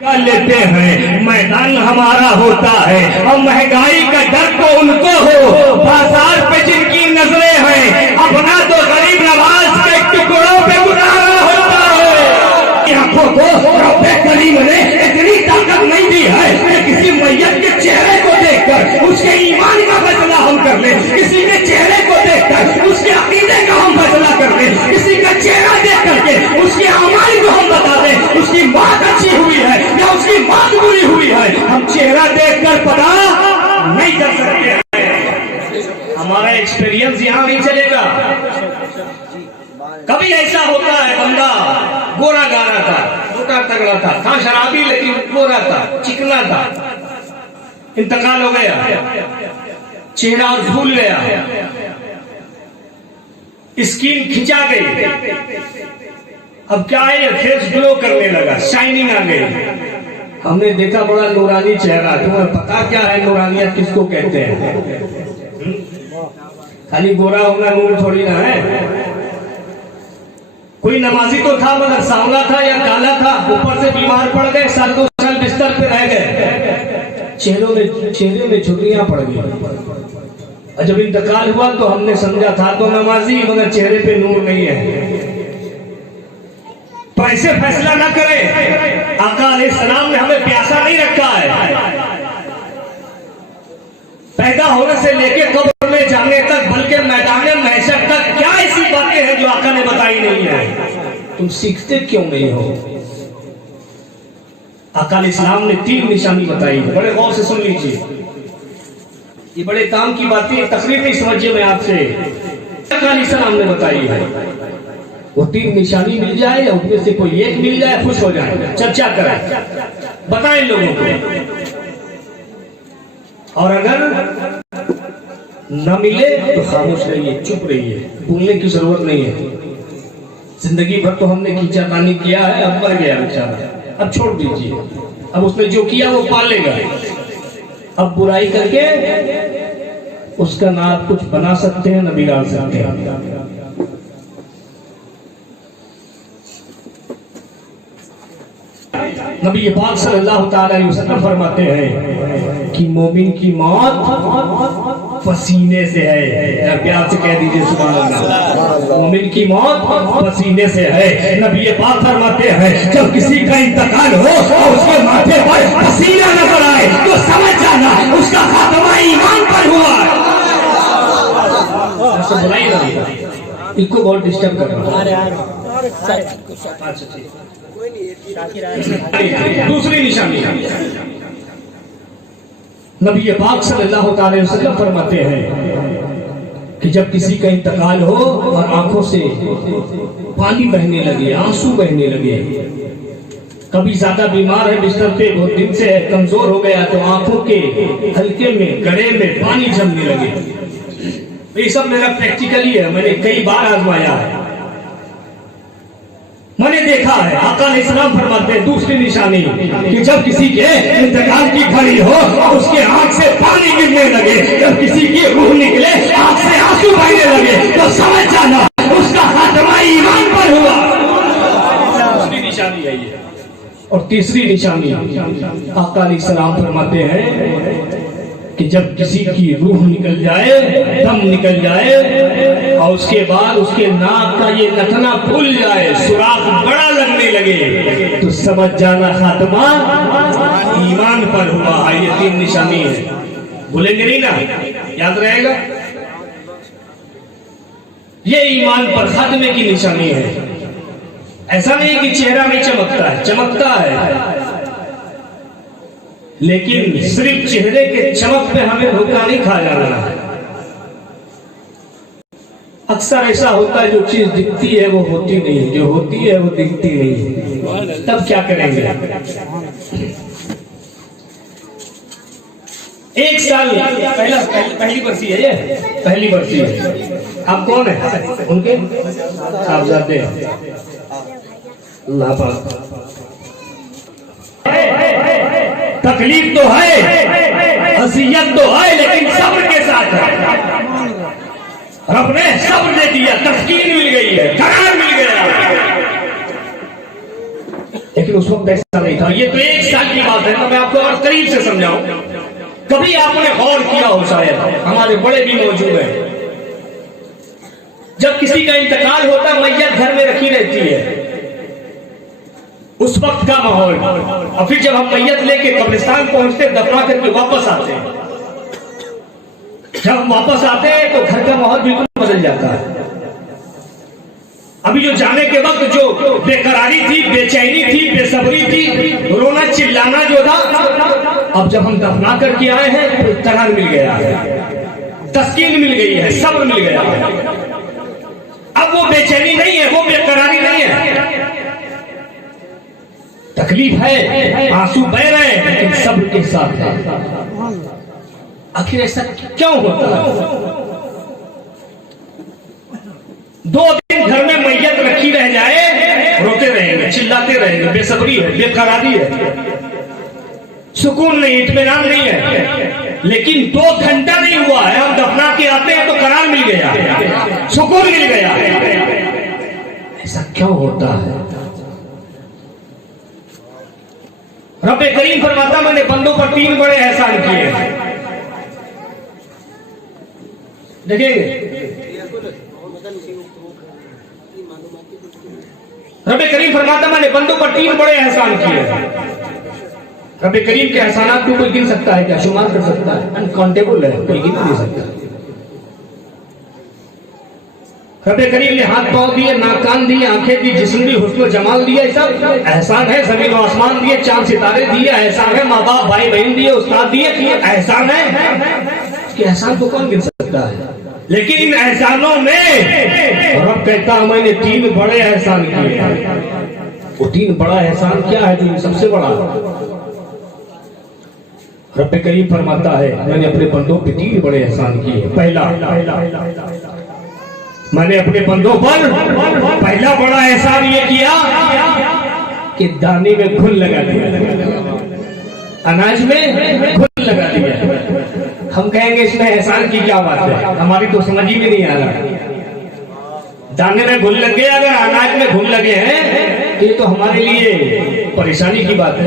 लेते हैं, मैदान हमारा होता है और महंगाई का डर तो उनको हो, बाजार पे जिनकी नजरें हैं, अपना तो गरीब नवाज के टुकड़ों पे गुजारा होता है। आंखों को रब्बे करीम ने इतनी ताकत नहीं दी है कि किसी मैयत के चेहरे को देखकर उसके ईमान का फैसला हम कर ले, किसी के चेहरे को देखकर उसके अकीदे का हम फैसला कर ले, किसी का चेहरा देख करके उसके अमाल को हम बता दें उसकी बात अच्छी हुई है या उसकी बात बुरी हुई है। हम चेहरा देखकर पता नहीं कर सकते, हमारा एक्सपीरियंस यहाँ नहीं चलेगा। कभी ऐसा होता है बंदा गोरा गारा था, मोटा तगड़ा था शराबी लेकिन गोरा था, चिकना था, इंतकाल हो गया, चेहरा और भूल गया, स्किन खिंचा गई, अब क्या है फेस ग्लो करने लगा, शाइनिंग आ गई। हमने देखा बड़ा नूरानी चेहरा, तुम्हें पता क्या है नूरानियत किसको कहते हैं? खाली गोरा होना नूर थोड़ी ना है। कोई नमाजी तो था मगर सांवला था या काला था, ऊपर से बीमार पड़ गए, साल 2 साल बिस्तर पे रह गए, चेहरे में झुर्रियां पड़ गई। और जब इंतकाल हुआ तो हमने समझा था तो नमाजी मगर चेहरे पे नूर नहीं है। तो ऐसे फैसला ना करें, आका अलैहिस्सलाम ने हमें प्यासा नहीं रखा है पैदा होने से लेके कब्र में जाने तक, बल्कि मैदान महशर तक क्या ऐसी बातें हैं जो आका ने बताई नहीं है? तुम सीखते क्यों नहीं हो? आका अलैहिस्सलाम ने 3 निशानी बताई, बड़े गौर से सुन लीजिए, ये बड़े काम की बातें, तकरीर नहीं समझिए मैं आपसे, आका अलैहिस्सलाम ने बताई है। वो 3 निशानी मिल जाए या उनमें से कोई एक मिल जाए, खुश हो जाए, चर्चा कराए, बताएं लोगों को। और अगर न मिले तो खामोश रहिए, चुप रहिए, बोलने की जरूरत नहीं है। जिंदगी भर तो हमने खींचातानी किया है, अब मर गया बेचारा, अब छोड़ दीजिए, अब उसने जो किया वो पालेगा। अब बुराई करके उसका ना आप कुछ बना सकते हैं न बिगाड़ सकते हैं। नबी पाक सल्लल्लाहु अलैहि वसल्लम फरमाते हैं कि मोमिन की मौत पसीने से है। प्यार से कह दीजिए सुभान अल्लाह। मोमिन की मौत पसीने से है। नबी पाक फरमाते हैं जब किसी का इंतकाल हो और उसके माथे पर पसीना नजर आए तो समझ जाना उसका खात्मा ईमान पर हुआ है। इनको बहुत डिस्टर्ब कर रहा है। दूसरी निशानी, नबी पाक सल्लल्लाहु अलैहि वसल्लम फरमाते हैं कि जब किसी का इंतकाल हो और आंखों से पानी बहने लगे, आंसू बहने लगे, कभी ज्यादा बीमार है, बिस्तर पे बहुत दिन से है, कमजोर हो गया, तो आंखों के हल्के में, गड़े में पानी जमने लगे। ये सब मेरा प्रैक्टिकली है, मैंने कई बार आजमाया है, मैंने देखा है। आका अलैहिस्सलाम फरमाते हैं दूसरी निशानी कि जब किसी के इंतकाल की घड़ी हो और उसके आंख से पानी गिरने लगे, जब किसी की रूह निकले, आंख से आंसू बहने लगे, तो समझ जाना उसका खात्मा ईमान पर हुआ। दूसरी निशानी है ये। और तीसरी निशानी आका अलैहिस्सलाम फरमाते हैं कि जब किसी की रूह निकल जाए, दम निकल जाए और उसके बाद उसके नाक का ये नथना खुल जाए, सुराख बड़ा लगने लगे, तो समझ जाना खात्मा ईमान पर हुआ। ये 3 निशानी है, भूलेंगे नहीं ना, याद रहेगा। ये ईमान पर खात्मे की निशानी है। ऐसा नहीं कि चेहरा नहीं चमकता है, चमकता है, लेकिन सिर्फ चेहरे के चमक पे हमें धोखा नहीं खा जाना है। अक्सर ऐसा होता है जो चीज दिखती है वो होती नहीं, जो होती है वो दिखती नहीं, तब क्या करेंगे? 1 साल पहली बरसी है, ये पहली बरसी है। आप कौन है? उनके साहबजादे अल्लाह पाक। तकलीफ तो है, अज़ियत तो है, लेकिन सब्र के साथ है। रब ने सब्र दे दिया, तस्कीन मिल गई है, करार मिल गया। लेकिन उस वक्त ऐसा नहीं था। ये तो 1 साल की बात है, तो मैं आपको और करीब से समझाऊं। कभी आपने गौर किया हो, शायद हमारे बड़े भी मौजूद हैं, जब किसी का इंतकाल होता है मैयत घर में रखी रहती है, उस वक्त का माहौल, और फिर जब हम मैयत लेके कब्रिस्तान पहुंचते दफना करके वापस आते हैं, जब वापस आते हैं तो घर का माहौल बिल्कुल बदल जाता है। अभी जो जाने के वक्त जो बेकरारी थी, बेचैनी थी, बेसब्री थी, रोना चिल्लाना जो था, अब जब हम दफना करके आए हैं तो इत्मीनान मिल गया है, तस्कीन मिल गई है, सब्र मिल गया है। अब वो बेचैनी नहीं है, वो बेकरारी नहीं है, तकलीफ है, आंसू बह रहे हैं, लेकिन सब्र के साथ है। आखिर ऐसा क्यों होता है? 2 दिन घर में मैयत रखी रह जाए, रोते रहेंगे, चिल्लाते रहेंगे, बेसब्री है, बेकरारी है, सुकून नहीं, इत्मीनान नहीं है। लेकिन 2 घंटा नहीं हुआ है, हम दफना के आते हैं तो करार मिल गया, सुकून मिल गया। ऐसा क्यों होता है? रब्बे करीम फरमाता, मैंने बंदों पर 3 बड़े एहसान किए। देखिए, रब्बे करीम फरमाता, मैंने बंदों पर 3 बड़े एहसान किए। रब्बे करीम के एहसानात को कोई गिन सकता है क्या? शुमार कर सकता है? अनकाउंटेबल है, कोई गिन नहीं सकता। रब्बे करीम ने हाथ पांव दिए, नाक कान दिए, आंखें दी, जिस्म दी, हुस्न जमाल दिया, ये सब एहसान है। जमीन और आसमान दिए, चांद सितारे दिए, एहसान है। माँ बाप भाई बहन दिए, उस्ताद दिए, एहसान है। इसके एहसान को कौन गिन सकता है? लेकिन इन एहसानों में रब कहता है, मैंने 3 बड़े एहसान किए। वो 3 बड़ा एहसान क्या है जो सबसे बड़ा? रब करीम फरमाता है, मैंने अपने बंदों पे 3 बड़े एहसान किए। पहला, मैंने अपने बंदों पर पहला बड़ा एहसान ये किया कि दाने में घुल लगा दिया, अनाज में घुल लगा दिया। हम कहेंगे इसमें एहसान की क्या बात है? हमारी तो समझ ही में नहीं आ रहा। दाने में घुल लगे, अगर अनाज में घुल लगे हैं, ये तो हमारे लिए परेशानी की बात है।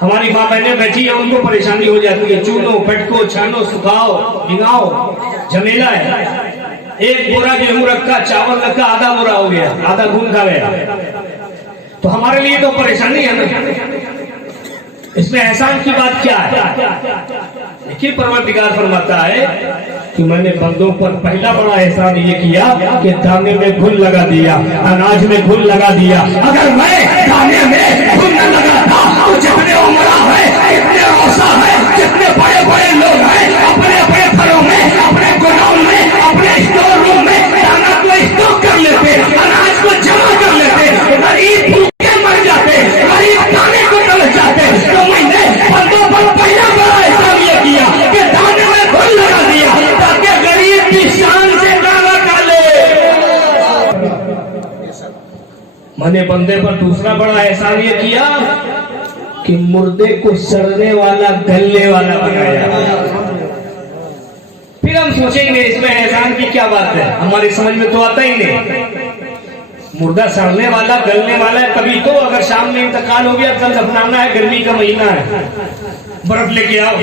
हमारी माँ बहनें बैठी है, उनको परेशानी हो जाती है, चूनो, फटको, छानो, सुखाओ, भिगाओ, झमेला है। एक बोरा गेहूं रखा, चावल रखा, आधा बोरा हो गया, आधा घूम खा गया, तो हमारे लिए तो परेशानी है ना। इसमें एहसान की बात क्या है? लेकिन परवरदिगार फरमाता है कि मैंने बंदों पर पहला बड़ा एहसान ये किया कि दाने में घुल लगा दिया, अनाज में घुल लगा दिया। अगर मैं दाने में घुल न लगाता तो जितने उमरा है, जितने औसा है, जितने बड़े बड़े लोग हैं, अपने अपने घरों में, अपने गोडाउन में, अपने स्टोर रूम में दाना को स्टॉक कर लेते, अनाज को जमा कर लेते, गरीब भूखे मर जाते, गरीब दाने को तरस जाते। तो मैंने बंदों पर पहला बड़ा एहसान ये किया कि दाने में घुल लगा दिया, ताकि गरीब की शान से दाना खा ले। मैंने बंदे पर दूसरा बड़ा एहसान ये किया कि मुर्दे को सड़ने वाला, गलने वाला बनाया। फिर हम सोचेंगे इसमें एहसान की क्या बात है, हमारी समझ में तो आता ही नहीं। मुर्दा सड़ने वाला, गलने वाला है, तभी तो अगर शाम में इंतकाल हो गया, कल दफनाना है, गर्मी का महीना है, बर्फ लेके आओ,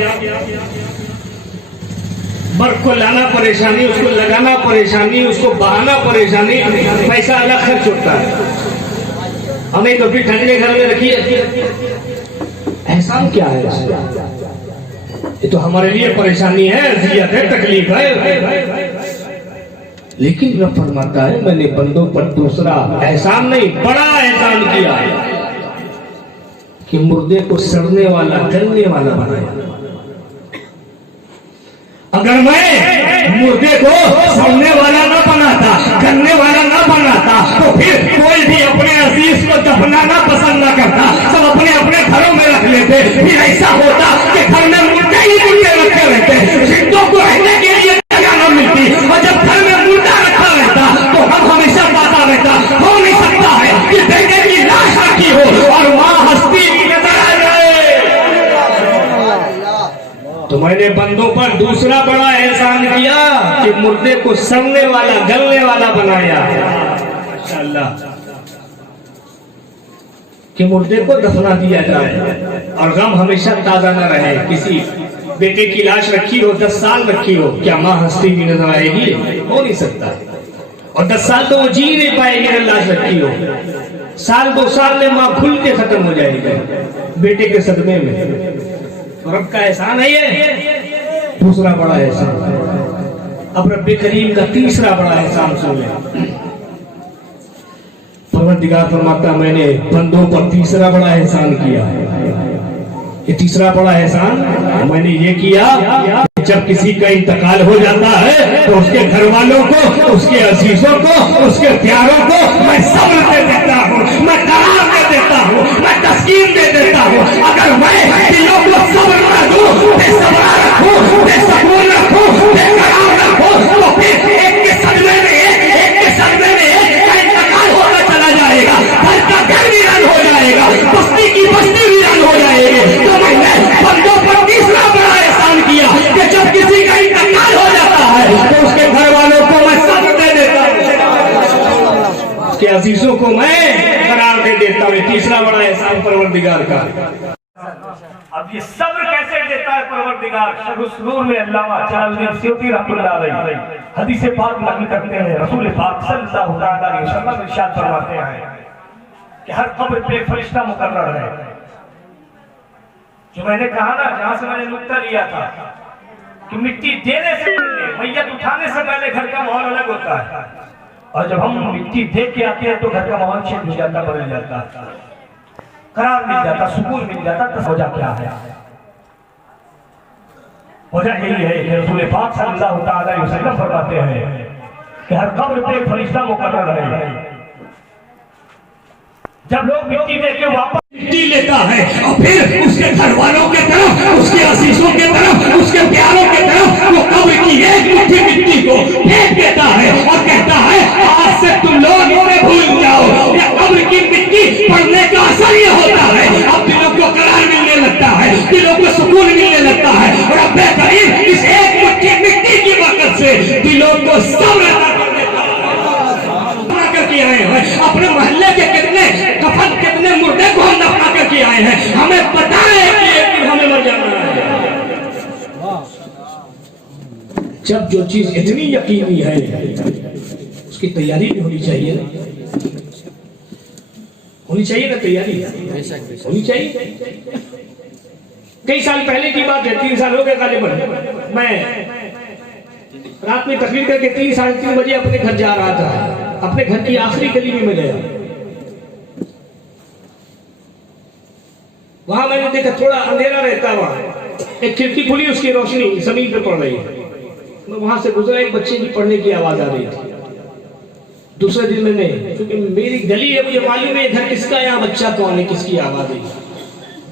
बर्फ को लाना परेशानी, उसको लगाना परेशानी, उसको बहाना परेशानी, पैसा अलग खर्च होता है। हमें तो फिर ठंडे घर में रखिए। एहसान क्या है? ये तो हमारे लिए परेशानी है, अज़ियत है, तकलीफ है। लेकिन रब फरमाता है, मैंने बंदों पर दूसरा एहसान नहीं, बड़ा एहसान किया कि मुर्दे को सड़ने वाला, गलने वाला बनाया। अगर मैं मुर्दे को सड़ने वाला न बनाता, गलने वाला न बनाता, तो फिर कोई भी अपने अजीज को दफनाना पसंद न करता, सब अपने अपने घरों में रख लेते। फिर ऐसा होता कि घर में मुर्दे ही मुर्दे रखे रहते, जिंदों को रहने के लिए जगह न मिलती, और जब घर में मुर्दा रखा रहता तो हम हमेशा पाता रहता। हो नहीं सकता है कि बेटे की लाश रखी हो और वहां हस्ती नजर आ जाए। तो मैंने बंदों पर दूसरा बड़ा एहसान किया कि मुर्दे को सड़ने वाला, गलने वाला बनाया। माशाअल्लाह, कि मुर्दे को दफना दिया जाए और गम हमेशा ताजा न रहे। किसी बेटे की लाश रखी हो, 10 साल रखी हो, क्या माँ हंसती भी नजर आएगी? हो नहीं सकता। और 10 साल तो वो जी नहीं पाएगी अगर लाश रखी हो। साल 2 साल में माँ खुल के खत्म हो जाएगी बेटे के सदमे में। रब का एहसान है ये। दूसरा बड़ा एहसान अब रब्बे करीम का तीसरा बड़ा एहसान सुन ले। परवरदिगार फरमाता मैंने बंदों पर तीसरा बड़ा एहसान किया। ये तीसरा बड़ा एहसान मैंने ये किया, जब किसी का इंतकाल हो जाता है तो उसके घर वालों को, उसके अजीजों को, उसके प्यारों को मैं सब्र दे देता हूँ, मैं करार दे देता हूँ, मैं तस्कीन दे देता हूँ। अगर मैं दिलों को सब्र न दूं, बेसब्र रखूं, बेसबूर रखूं, बेकरार रखूं, तो फिर एक के सदमे में एक के सदमे में एक का इंतकाल होता चला जाएगा, घर का घर वीरान हो जाएगा, बस्ती की बस्ती वीरान हो जाएगी। तो मैंने बंदों पर तीसरा बड़ा एहसान किया कि जब किसी का इंतकाल हो जाता है तो उसके घर वालों को मैं सब्र दे देता हूँ, उसके अजीजों को मैं करार दे देता हूँ। तीसरा बड़ा एहसान परवरदिगार का। अब ये सब्र कैसे देता है परवरदिगार? शुरू में अल्लामा जलालुद्दीन सयूती रहमतुल्लाह अलैह हदीस पाक नकल करते हैं। रसूल पाक सल्लल्लाहु अलैहि वसल्लम इरशाद फरमाते हैं कि हर कब्र पे एक फरिश्ता मुकर्रर है। जो मैंने कहा ना, जहां से मैंने नुक्ता लिया था कि मिट्टी देने से पहले, मैयत उठाने से पहले घर का माहौल अलग होता है, और जब हम मिट्टी दे के आते हैं तो घर का माहौल चेंज हो जाता, बदल जाता, करार मिल जाता, सुकून मिल जाता। तो वजह क्या है? वजह यही है कि रसूल पाक सल्लल्लाहु अलैहि वसल्लम फरमाते हैं कि हर कब्र पे एक फरिश्ता मुकर्रर है। जब लोग मिट्टी दे के वापस मिट्टी लेता है और फिर उसके घर वालों के तरफ, उसके असीसों के तरफ, उसके प्यारों के तरफ वो कब्र की एक मुट्ठी मिट्टी को फेंक देता है और कहता है आज से तुम लोग इसे भूल जाओ। ये कब्र की मिट्टी पड़ने का असर ये होता है, अब दिलों को करार मिलने लगता है, दिलों को सुकून मिलने लगता है। और अब बेहतरीन इस एक मुट्ठी मिट्टी की बरकत से दिलों को सब्र करके आए हैं। अपने मोहल्ले के कितने कफन, कितने मुर्दे को हम दफना करके आए हैं। हमें पता है कि एक दिन हमें मर जाना है। जब जो चीज इतनी यकीनी है उसकी तैयारी भी होनी चाहिए ना, होनी चाहिए ना, तैयारी होनी चाहिए। कई साल पहले की बात है, 3 साल हो गए गालिबन, मैं रात में तकरीर करके 3 साढ़े 3 बजे अपने घर जा रहा था। अपने घर की आखिरी गली में गया, वहां मैंने देखा थोड़ा अंधेरा रहता, वहां एक खिड़की खुली, उसकी रोशनी जमीन पे पड़ रही है। मैं वहां से गुजरा, एक बच्चे की पढ़ने की आवाज आ रही थी। दूसरे दिन मैंने, क्योंकि मेरी गली है, मुझे मालूम है घर किसका, यहाँ बच्चा कौन है, किसकी आवाज है।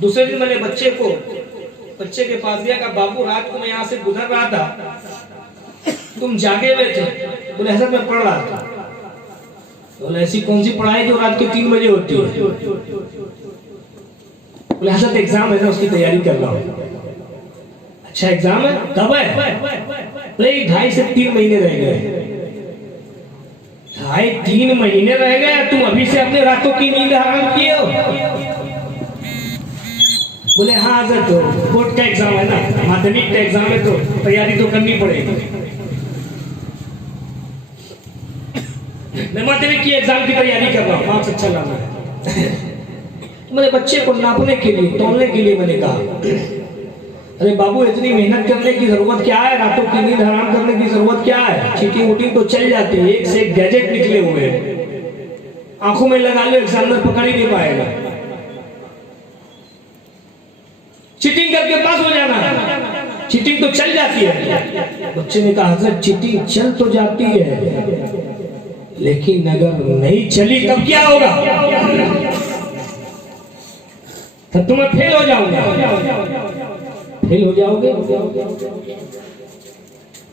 दूसरे दिन मैंने बच्चे के पास गया, कहा बाबू रात को मैं यहाँ से गुजर रहा था, तुम जागे हुए थे? बोले हजरत मैं पढ़ रहा था। बोले ऐसी कौन सी पढ़ाई जो रात के 3 बजे होती है? बोले हजरत एग्जाम है ना, उसकी तैयारी कर रहा हूँ। अच्छा एग्जाम है, कब है? बोले 2.5 से 3 महीने रह गए। 2.5-3 महीने रह गए, तुम अभी से अपने रातों की नींद हराम किए हो? बोले हाँ हजरत, बोर्ड का एग्जाम है ना, माध्यमिक का एग्जाम है, तो तैयारी तो करनी पड़ेगी। मैं माध्यमिक की एग्जाम की तैयारी कर रहा हूँ, 5 अच्छा लाना है। मैंने बच्चे को नापने के लिए, तोलने के लिए मैंने कहा अरे बाबू इतनी मेहनत करने की जरूरत क्या है, रातों की नींद हराम करने की जरूरत क्या है? चीटिंग वुटिंग तो चल जाती है, एक से एक गैजेट निकले हुए हैं, आंखों में लगा लो, एग्जामिनर पकड़ ही नहीं पाएगा। चीटिंग करके पास हो जाना है, चीटिंग तो चल जाती है। बच्चे ने कहा हजरत चीटिंग चल तो जाती है, लेकिन अगर नहीं चली तब क्या होगा? तब तो मैं फेल हो जाऊंगा। फेल हो जाओगे,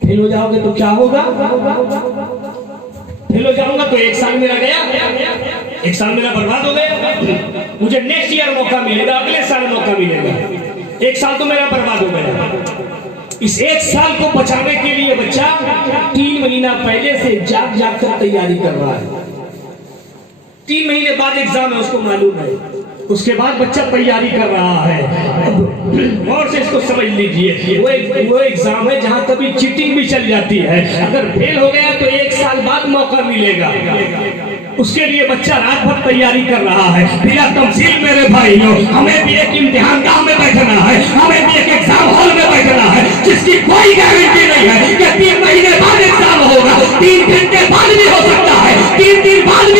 फेल हो जाओगे तो क्या होगा? फेल हो जाऊंगा तो 1 साल मेरा गया, 1 साल मेरा बर्बाद हो गया। मुझे नेक्स्ट ईयर मौका मिलेगा, अगले साल मौका मिलेगा, 1 साल तो मेरा बर्बाद हो गया। इस 1 साल को बचाने के लिए बच्चा 3 महीना पहले से जाग कर तैयारी कर रहा है। 3 महीने बाद एग्जाम है, उसको मालूम है उसके बाद बच्चा तैयारी कर रहा है। अब और से इसको समझ लीजिए, वो एग्जाम है जहां कभी चीटिंग भी चल जाती है। अगर फेल हो गया तो 1 साल बाद मौका मिलेगा। उसके लिए बच्चा रात भर तैयारी कर रहा है। बिना तमसील मेरे भाइयों, हमें भी एक इम्तिहान गाह में बैठना है, हमें भी एक एग्जाम हॉल में बैठना है, जिसकी कोई गारंटी नहीं है कि 3 महीने बाद एग्जाम होगा, 3 घंटे बाद भी हो सकता है, 3 दिन बाद